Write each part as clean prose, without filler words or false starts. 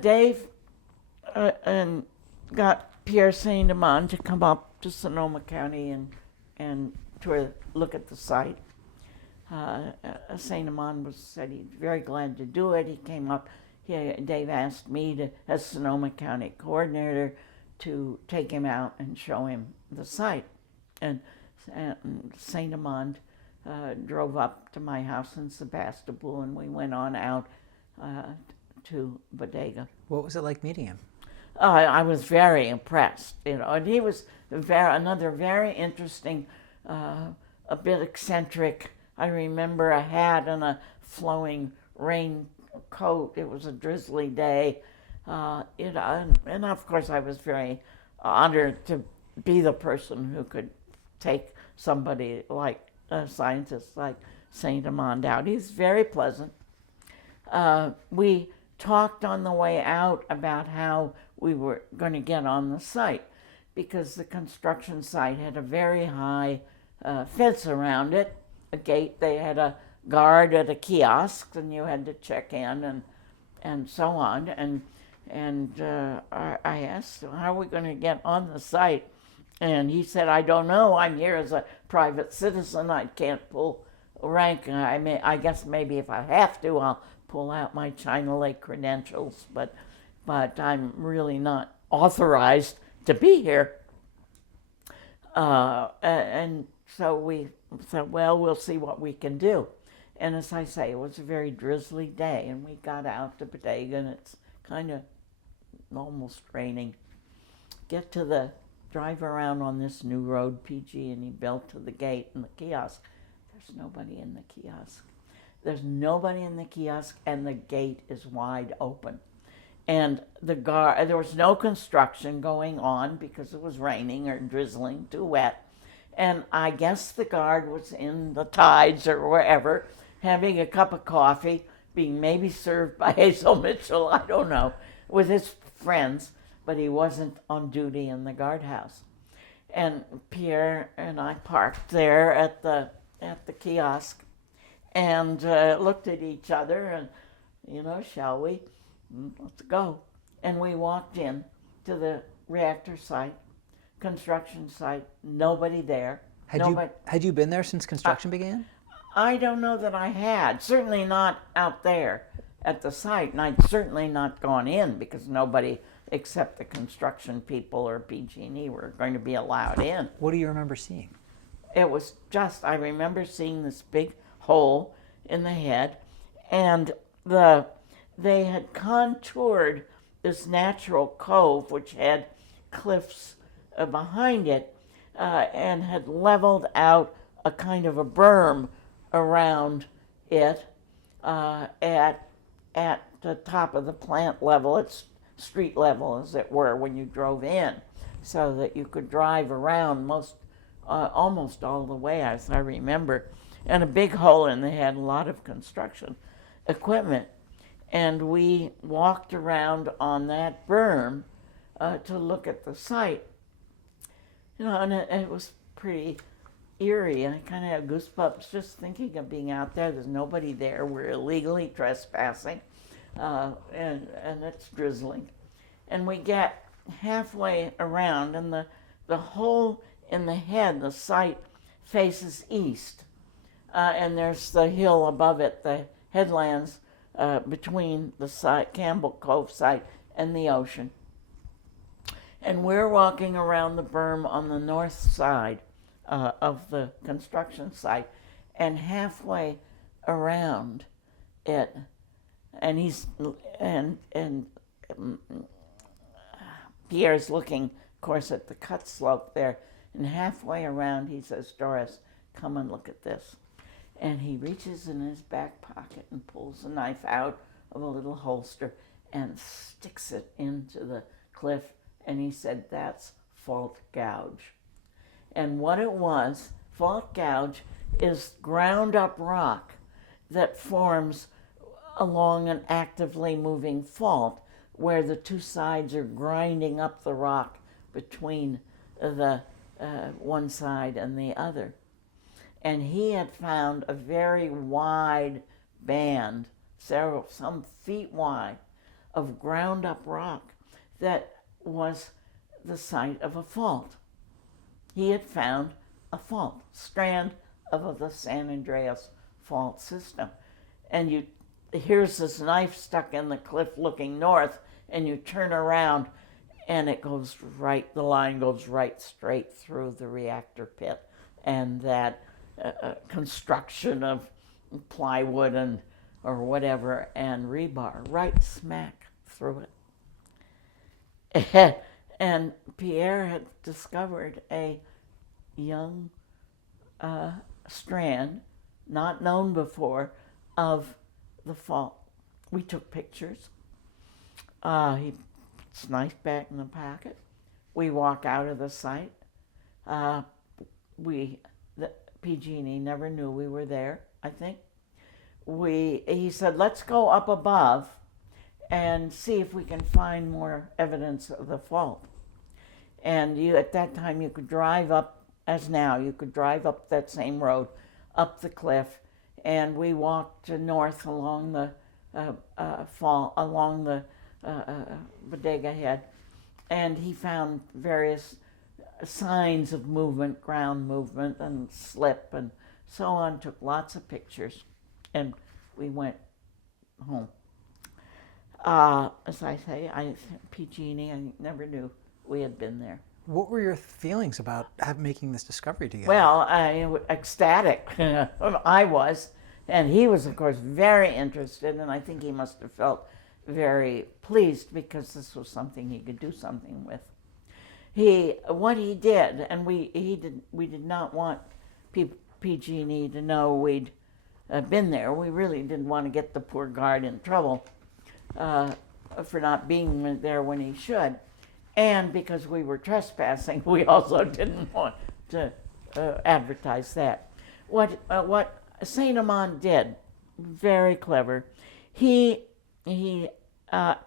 Dave and got Pierre Saint-Amand to come up to Sonoma County and to look at the site. Saint-Amand said he's very glad to do it. He came up. Dave asked me to, as Sonoma County coordinator, to take him out and show him the site. And Saint-Amand drove up to my house in Sebastopol, and we went on out to Bodega. What was it like meeting him? I was very impressed, and he was another very interesting, a bit eccentric. I remember a hat and a flowing raincoat. It was a drizzly day, and of course I was very honored to be the person who could take somebody like a scientist like Saint-Amand out. He's very pleasant. We talked on the way out about how we were going to get on the site, because the construction site had a very high fence around it, a gate. They had a guard at a kiosk, and you had to check in and so on. And I asked him, how are we going to get on the site? And he said, I don't know. I'm here as a private citizen. I can't pull rank. I guess maybe if I have to, I'll pull out my China Lake credentials, but I'm really not authorized to be here. And so we said, well, we'll see what we can do. And as I say, it was a very drizzly day, and we got out to Bodega, and it's kind of almost raining. Drive around on this new road PG&E built to the gate and the kiosk. There's nobody in the kiosk. There's nobody in the kiosk, and the gate is wide open. And there was no construction going on because it was raining or drizzling, too wet. And I guess the guard was in the Tides or wherever, having a cup of coffee, being maybe served by Hazel Mitchell, I don't know, with his friends, but he wasn't on duty in the guardhouse. And Pierre and I parked there at the kiosk and looked at each other and, shall we? Let's go. And we walked in to the reactor site, construction site, nobody there. Had you been there since construction began? I don't know that I had. Certainly not out there at the site, and I'd certainly not gone in because nobody except the construction people or PG&E were going to be allowed in. What do you remember seeing? It was I remember seeing this big hole in the head, and they had contoured this natural cove which had cliffs behind it, and had leveled out a kind of a berm around it at the top of the plant level. It's street level, as it were, when you drove in, so that you could drive around almost all the way, as I remember. And a big hole in the head, a lot of construction equipment. And we walked around on that berm to look at the site. And it was pretty eerie. I kind of had goosebumps just thinking of being out there. There's nobody there. We're illegally trespassing, and it's drizzling. And we get halfway around, and the hole in the head, the site, faces east. And there's the hill above it, the headlands between the site, Campbell Cove site, and the ocean. And we're walking around the berm on the north side of the construction site, and halfway around it, and Pierre's looking, of course, at the cut slope there, and halfway around he says, Doris, come and look at this. And he reaches in his back pocket and pulls a knife out of a little holster and sticks it into the cliff, and he said, that's fault gouge. And what it was, fault gouge is ground up rock that forms along an actively moving fault where the two sides are grinding up the rock between the one side and the other. And he had found a very wide band, some feet wide, of ground up rock that was the site of a fault. He had found a fault, strand of the San Andreas fault system. And here's this knife stuck in the cliff looking north, and you turn around and the line goes right straight through the reactor pit and that construction of plywood or whatever and rebar, right smack through it. And Pierre had discovered a young strand, not known before, of the fault. We took pictures. He puts knife back in the pocket. We walk out of the site. The PG&E never knew we were there, I think. He said, let's go up above and see if we can find more evidence of the fault. And at that time, you could drive up, as now, you could drive up that same road, up the cliff, and we walked north along the Bodega Head, and he found various signs of movement, ground movement, and slip, and so on. Took lots of pictures, and we went home. As I say, PG&E, I never knew we had been there. What were your feelings about making this discovery together? Well, ecstatic. I was, and he was, of course, very interested, and I think he must have felt very pleased because this was something he could do something with. What he did, and we did not want PG&E to know we'd been there. We really didn't want to get the poor guard in trouble for not being there when he should. And because we were trespassing, we also didn't want to advertise that. What Saint Amand did, very clever, he asked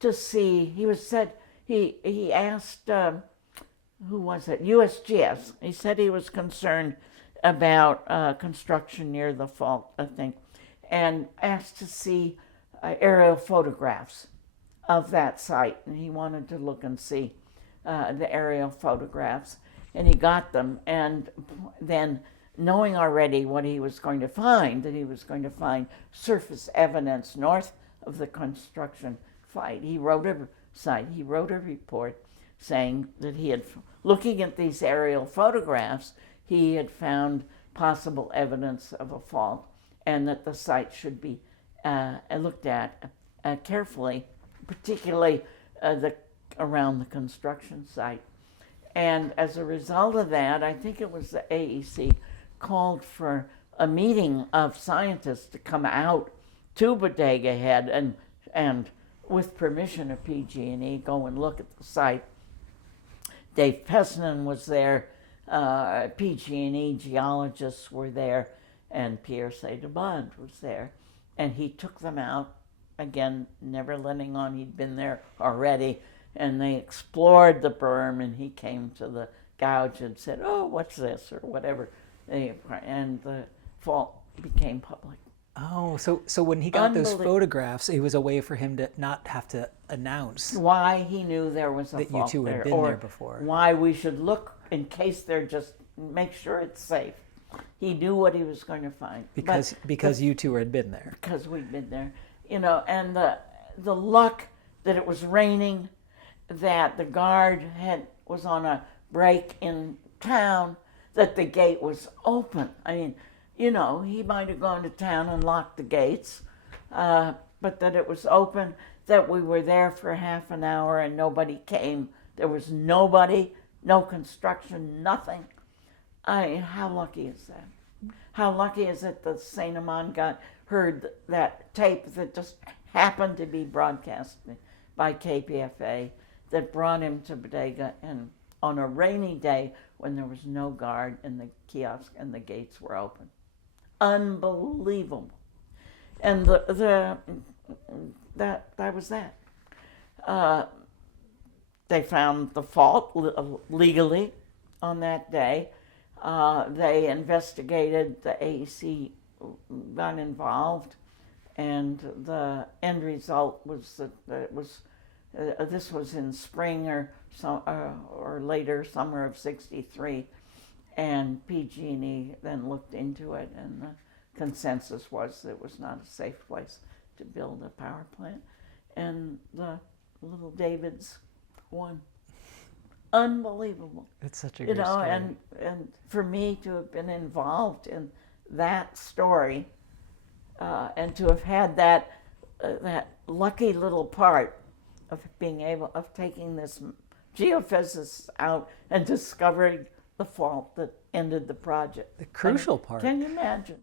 to see, he asked, who was it, USGS. He said he was concerned about construction near the fault, I think, and asked to see aerial photographs of that site, and he wanted to look and see the aerial photographs, and he got them, and then knowing already what he was going to find, that he was going to find surface evidence north of the construction site, he wrote a report saying that he had, looking at these aerial photographs, he had found possible evidence of a fault, and that the site should be looked at carefully, particularly around the construction site. And as a result of that, I think it was the AEC called for a meeting of scientists to come out to Bodega Head and with permission of PG&E, go and look at the site. Dave Pesnan was there, PG&E geologists were there, and Pierre Saint-Amand was there. And he took them out, again, never letting on he'd been there already, and they explored the berm, and he came to the gouge and said, oh, what's this, or whatever. And the fault became public. Oh, so when he got those photographs, it was a way for him to not have to announce why he knew there was a that fault you two had there, been there before. Why we should look in case they're just, make sure it's safe. He knew what he was going to find. Because you two had been there. Because we'd been there. And the luck that it was raining, that the guard was on a break in town, that the gate was open. I mean, he might have gone to town and locked the gates, but that it was open, that we were there for half an hour and nobody came. There was nobody, no construction, nothing. I mean, how lucky is that? How lucky is it that Saint Amand heard that tape that just happened to be broadcast by KPFA that brought him to Bodega, and on a rainy day when there was no guard in the kiosk and the gates were open. Unbelievable. And that was that. They found the fault legally on that day. They investigated, the AEC got involved, and the end result was that it was this was in spring or later summer of '63, and PG&E then looked into it, and the consensus was that it was not a safe place to build a power plant, and the little Davids won. Unbelievable. It's such a great story. And for me to have been involved in that story, and to have had that lucky little part of being able of taking this geophysicist out and discovering the fault that ended the project. The crucial part. Can you imagine?